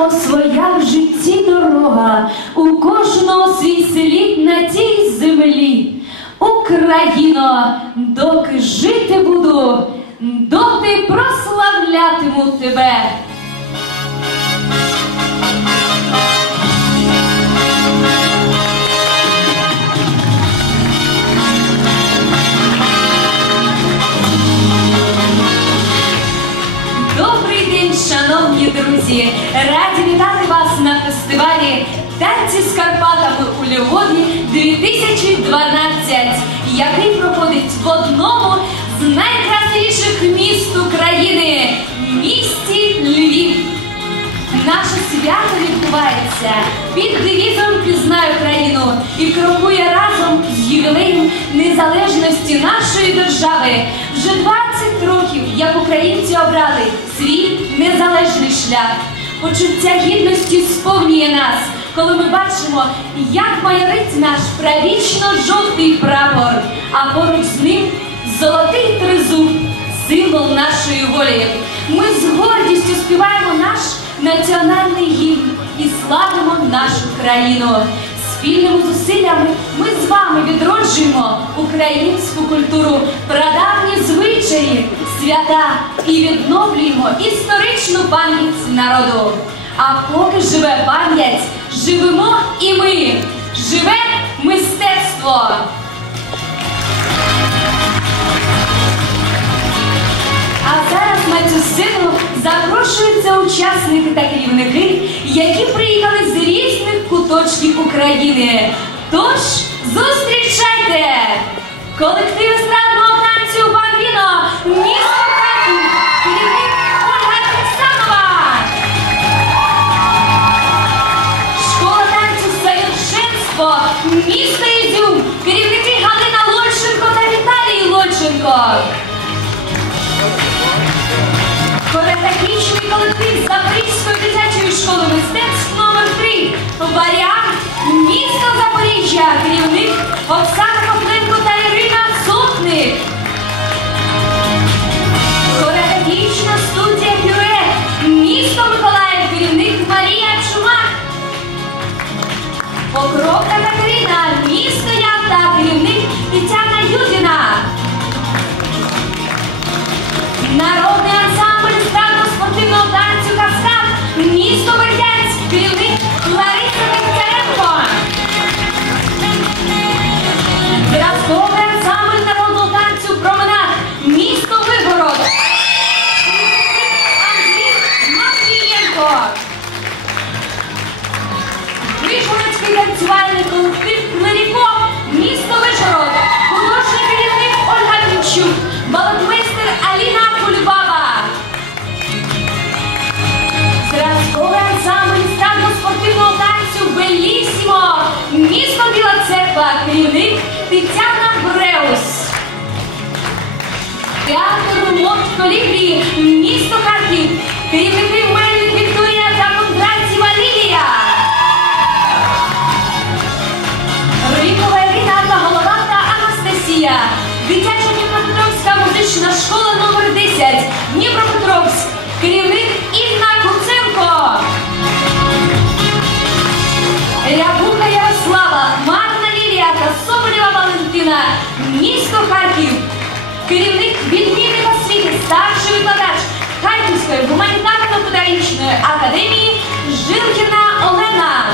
кожного своя в житті дорога, у кожного свій слід на тій землі. Україно, доки жити буду, доти прославлятиму тебе. Друзі! Раді вітати вас на фестивалі Танці з Карпатами у Львові 2012, який проходить в одному з найкрасивіших міст України місті Львів. Наше свято відбувається під девізом Пізнай Україну і крокує разом з ювілеєм незалежності нашої держави. Вже 20 років, як українці обрали свій незалежний шлях. Почуття гідності сповнює нас, коли ми бачимо, як майорить наш правічно-жовтий прапор, а поруч з ним золотий тризуб, символ нашої волі. Ми з гордістю співаємо наш національний гімн і славимо нашу країну. Спільними зусиллями ми з вами відроджуємо українську культуру, прадавні звичаї, свята і відновлюємо історичну пам'ять народу. А поки живе пам'ять, живемо і ми. Живе мистецтво. А зараз на цю сцену запрошуються учасники та керівники, які приїхали куточків України. Тож зустрічайте! Колектив естрадного танцю Бамбіно, місто Харків, керівник Ольга Александрова. Школа танцю Совершенство, місто Ізюм, керівники Галина Лольченко та Віталій Лольченко. Хореографічний колектив Запорізької дитячої школи мистецтв номер 3 Варіант місто Запоріжжя. Керівник Оксана Церква, керівник Тетяна Бреус. Театр мод Колібрі, місто Харків, керівники Керівник відмінних освіти, старший викладач Харківської гуманітарно-педагогічної академії Жилкіна Олена.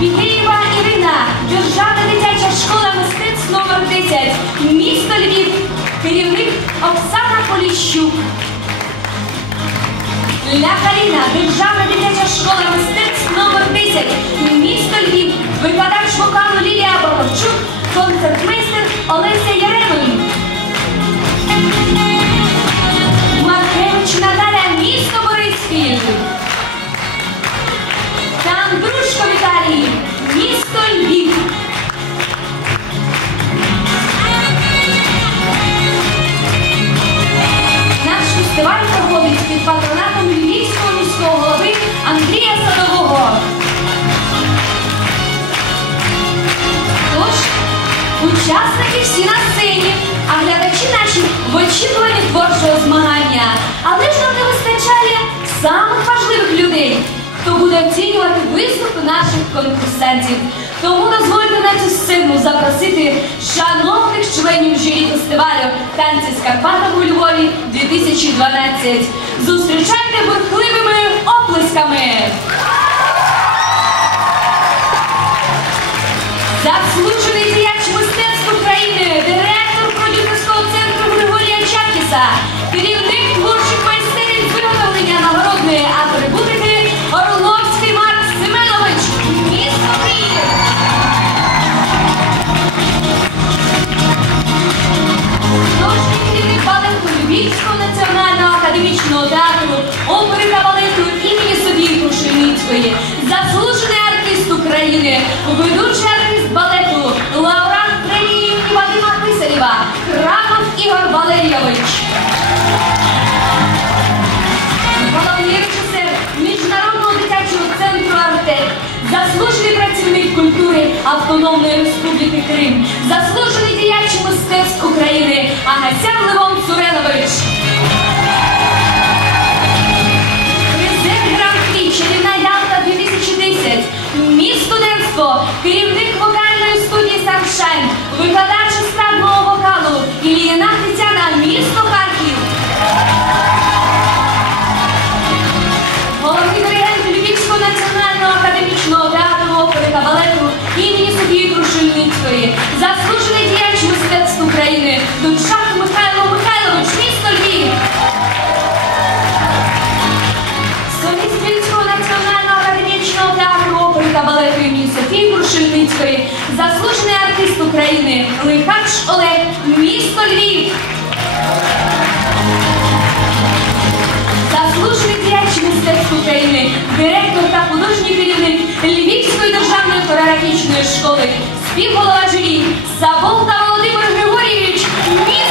Пікеєва Ірина, Державна дитяча школа мистецтв номер 10 місто Львів, керівник Оксана Поліщук. Ляхаріна, Державна дитяча школа мистецтв номер 10 місто Львів, викладач вокалу Лілія Боровчук, учасники всі на сцені, а глядачі наші в очікуванні творчого змагання. Але ж нам не вистачає самих важливих людей, хто буде оцінювати виступи наших конкурсантів. Тому дозвольте на цю сцену запросити шановних членів журі фестивалю танці з Карпатами у Львові 2012. Зустрічайте бурхливими оплесками! Заслужений керівник творчих майстерів виготовлення нагородної Автономної Республіки Крим, заслужений діяч мистецтв України. Агасян Левон Цуренович. Призер Гран-прі Чарівна Ялта 2010, міст студентство, керівник вокальної студії Саншайн, викладач заслужений артист України, Лихач Олег, місто Львів. Заслужений діяч мистецтв України, директор та художній керівник Львівської державної хореографічної школи, співголова журі Саболта Володимир Григорійович, місто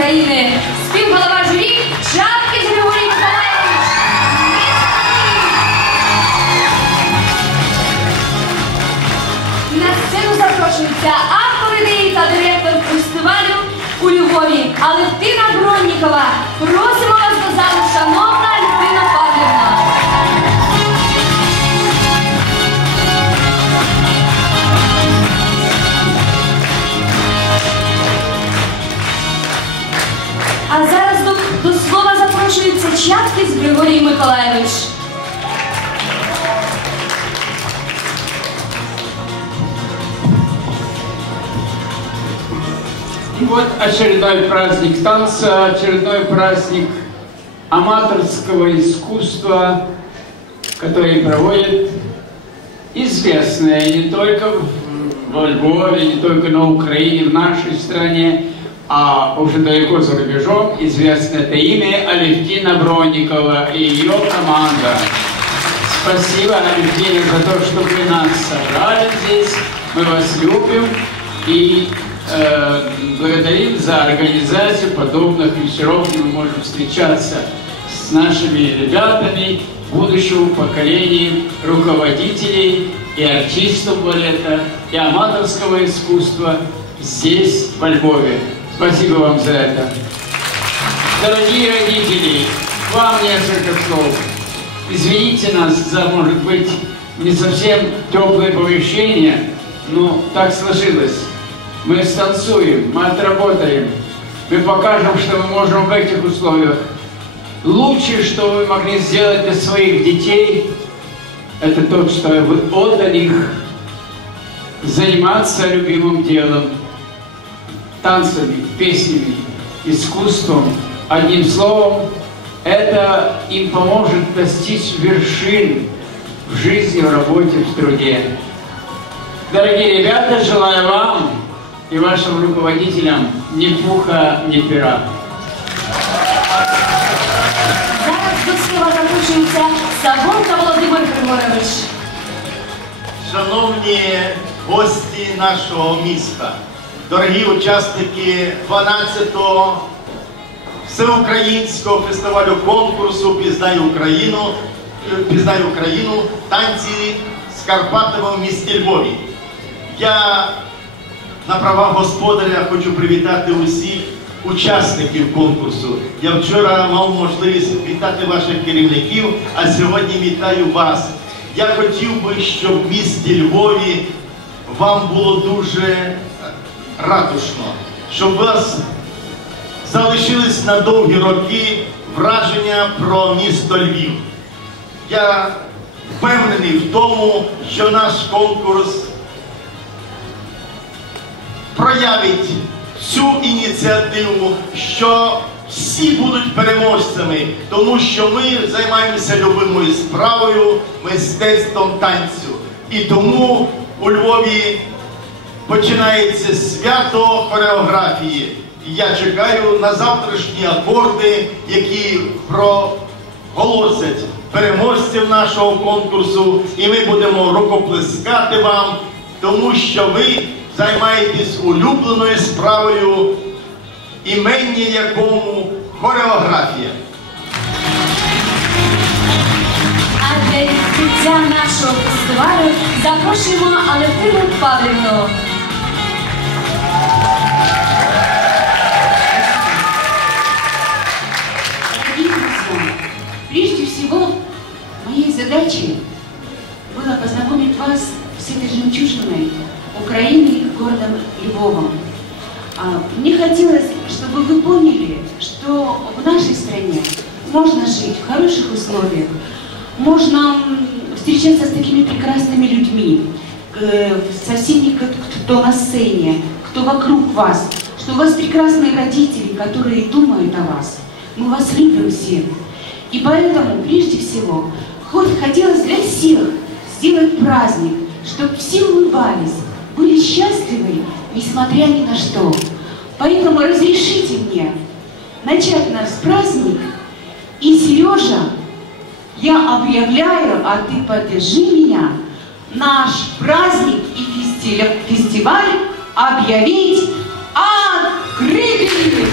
Ukrainy Чапкіс Григорій Миколаївич. И вот очередной праздник танца, очередной праздник аматорского искусства, который проводит известные не только в- во Львове, не только на Украине, в нашей стране, а уже далеко за рубежом известно это имя Алевтина Бронникова и ее команда. Спасибо, Алевтина, за то, что вы нас собрали здесь. Мы вас любим и э, благодарим за организацию подобных вечеров, мы можем встречаться с нашими ребятами, будущего поколения руководителей и артистов балета, и аматорского искусства здесь, во Львове. Спасибо вам за это. Дорогие родители, вам несколько слов. Извините нас за, может быть, не совсем теплое помещение, но так сложилось. Мы станцуем, мы отработаем, мы покажем, что мы можем в этих условиях. Лучшее, что вы могли сделать для своих детей, это то, что вы отдали их заниматься любимым делом, танцами, песнями, искусством. Одним словом, это им поможет достичь вершин в жизни, в работе, в труде. Дорогие ребята, желаю вам и вашим руководителям ни пуха, ни пера. Зараз до слова запрошується Савонка Володимир Григорович. Шановні гості нашого міста, Дорогі учасники 12-го всеукраїнського фестивалю конкурсу Пізнай Україну, е, Пізнай Україну танці з Карпатами в місті Львові. Я на правах господаря хочу привітати усіх учасників конкурсу. Я вчора мав можливість вітати ваших керівників, а сьогодні вітаю вас. Я хотів би, щоб в місті Львові вам було дуже радушно, щоб вас залишились на довгі роки враження про місто Львів. Я впевнений в тому, що наш конкурс проявить цю ініціативу, що всі будуть переможцями, тому що ми займаємося любимою справою, мистецтвом танцю. І тому у Львові починається свято хореографії. Я чекаю на завтрашні акорди, які проголосять переможців нашого конкурсу, і ми будемо рукоплескати вам, тому що ви займаєтесь улюбленою справою, імення якому хореографія. А для відкриття нашого фестивалю запрошуємо Алевтину Павлівну. Прежде всего, моей задачей было познакомить вас с этой жемчужиной Украины, городом Львовом. А, Мне хотелось, чтобы вы поняли, что в нашей стране можно жить в хороших условиях, можно встречаться с такими прекрасными людьми, э, со всеми, кто на сцене, кто вокруг вас, что у вас прекрасные родители, которые думают о вас. Мы вас любим всех. И поэтому, прежде всего, хоть хотелось для всех сделать праздник, чтобы все улыбались, были счастливы, несмотря ни на что. Поэтому разрешите мне начать наш праздник. И, Сережа, я объявляю, а ты поддержи меня, наш праздник и фестиваль, объявить открытым!